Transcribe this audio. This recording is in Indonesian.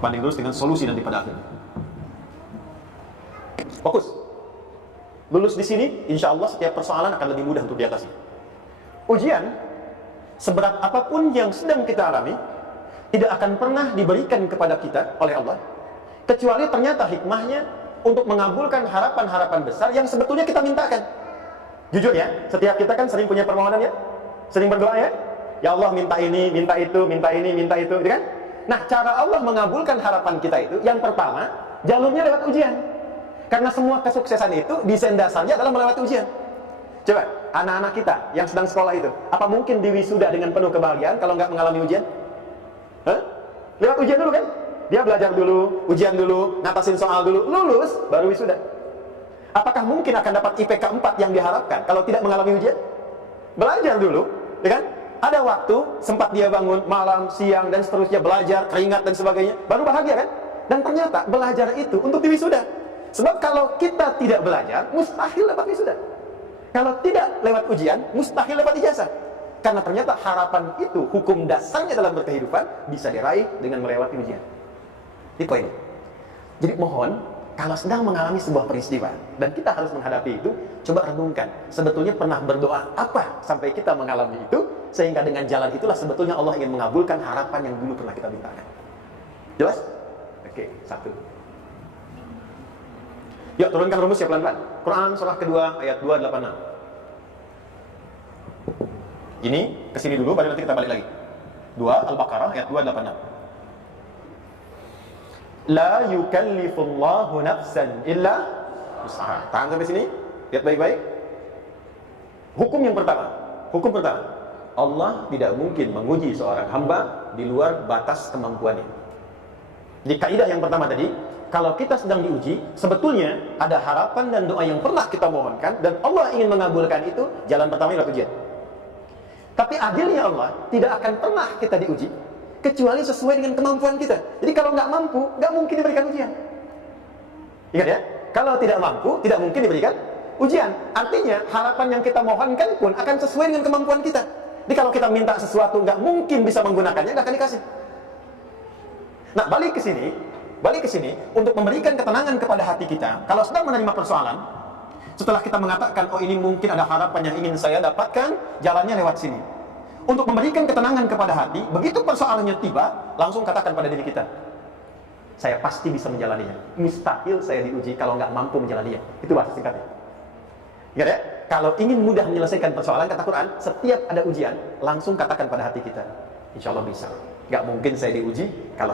Banding lurus dengan solusi nanti pada akhirnya. Fokus. Lulus di sini, insya Allah setiap persoalan akan lebih mudah untuk diatasi. Ujian, seberat apapun yang sedang kita alami, tidak akan pernah diberikan kepada kita oleh Allah, kecuali ternyata hikmahnya untuk mengabulkan harapan-harapan besar yang sebetulnya kita mintakan. Jujur ya, setiap kita kan sering punya permohonan ya, sering berdoa ya, ya Allah minta ini, minta itu, minta ini, minta itu, gitu kan? Nah, cara Allah mengabulkan harapan kita itu, yang pertama, jalurnya lewat ujian. Karena semua kesuksesan itu desain dasarnya adalah melewati ujian. Coba, anak-anak kita yang sedang sekolah itu, apa mungkin diwisuda dengan penuh kebahagiaan kalau nggak mengalami ujian? Hah? Lewat ujian dulu kan? Dia belajar dulu, ujian dulu, ngatasin soal dulu, lulus, baru wisuda. Apakah mungkin akan dapat IPK 4 yang diharapkan kalau tidak mengalami ujian? Belajar dulu, ya kan? Ada waktu, sempat dia bangun malam, siang, dan seterusnya belajar, keringat dan sebagainya, baru bahagia kan? Dan ternyata belajar itu untuk diwisuda. Sebab kalau kita tidak belajar, mustahil dapat wisuda. Kalau tidak lewat ujian, mustahil dapat ijazah. Karena ternyata harapan itu, hukum dasarnya dalam berkehidupan, bisa diraih dengan melewati ujian. Ini poin. Jadi mohon, kalau sedang mengalami sebuah peristiwa, dan kita harus menghadapi itu, coba renungkan, sebetulnya pernah berdoa apa sampai kita mengalami itu, sehingga dengan jalan itulah sebetulnya Allah ingin mengabulkan harapan yang dulu pernah kita mintakan. Jelas? Oke, satu. Yuk, turunkan rumus ya pelan-pelan. Quran surah kedua ayat 286. Ini kesini dulu, baru nanti kita balik lagi. 2 Al-Baqarah ayat 286. La yukallifullahu nafsan illa wus'aha. Tahan sampai sini. Lihat baik-baik. Hukum yang pertama. Hukum pertama. Allah tidak mungkin menguji seorang hamba di luar batas kemampuannya. Jadi kaidah yang pertama tadi, kalau kita sedang diuji, sebetulnya ada harapan dan doa yang pernah kita mohonkan, dan Allah ingin mengabulkan itu, jalan pertama adalah ujian. Tapi adilnya Allah, tidak akan pernah kita diuji, kecuali sesuai dengan kemampuan kita. Jadi kalau nggak mampu, nggak mungkin diberikan ujian. Ingat ya, kalau tidak mampu, tidak mungkin diberikan ujian. Artinya, harapan yang kita mohonkan pun akan sesuai dengan kemampuan kita. Jadi kalau kita minta sesuatu, nggak mungkin bisa menggunakannya, nggak akan dikasih. Nah, balik ke sini untuk memberikan ketenangan kepada hati kita. Kalau sedang menerima persoalan, setelah kita mengatakan, oh ini mungkin ada harapan yang ingin saya dapatkan, jalannya lewat sini. Untuk memberikan ketenangan kepada hati, begitu persoalannya tiba, langsung katakan pada diri kita, saya pasti bisa menjalaninya. Mustahil saya diuji kalau nggak mampu menjalaninya. Itu bahasa singkatnya. Ingat ya, kalau ingin mudah menyelesaikan persoalan, kata Quran, setiap ada ujian, langsung katakan pada hati kita, insya Allah bisa. Nggak mungkin saya diuji kalau